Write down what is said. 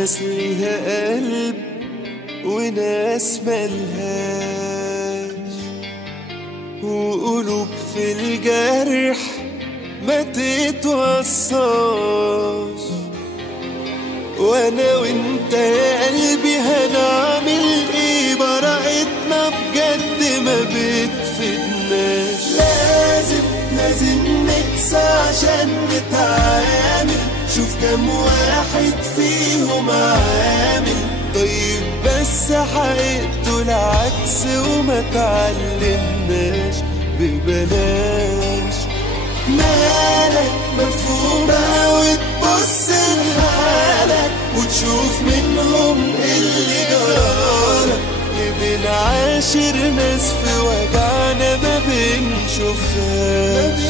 ناس ليها قلب وناس ملهاش، وقلوب في الجرح ما تتوصاش. وانا وانت يا قلبي هنعمل ايه؟ براءتنا بجد ما بتفيدناش. لازم نكسى عشان نتعامل. شوف كم واحد فيهم عامل طيب بس حقيقته العكس، وما تعلمناش ببلاش. مالك مفهومة وتبص لحالك وتشوف منهم اللي جرالك. ليه بنعاشر ناس في وجعنا ما بنشوفهاش؟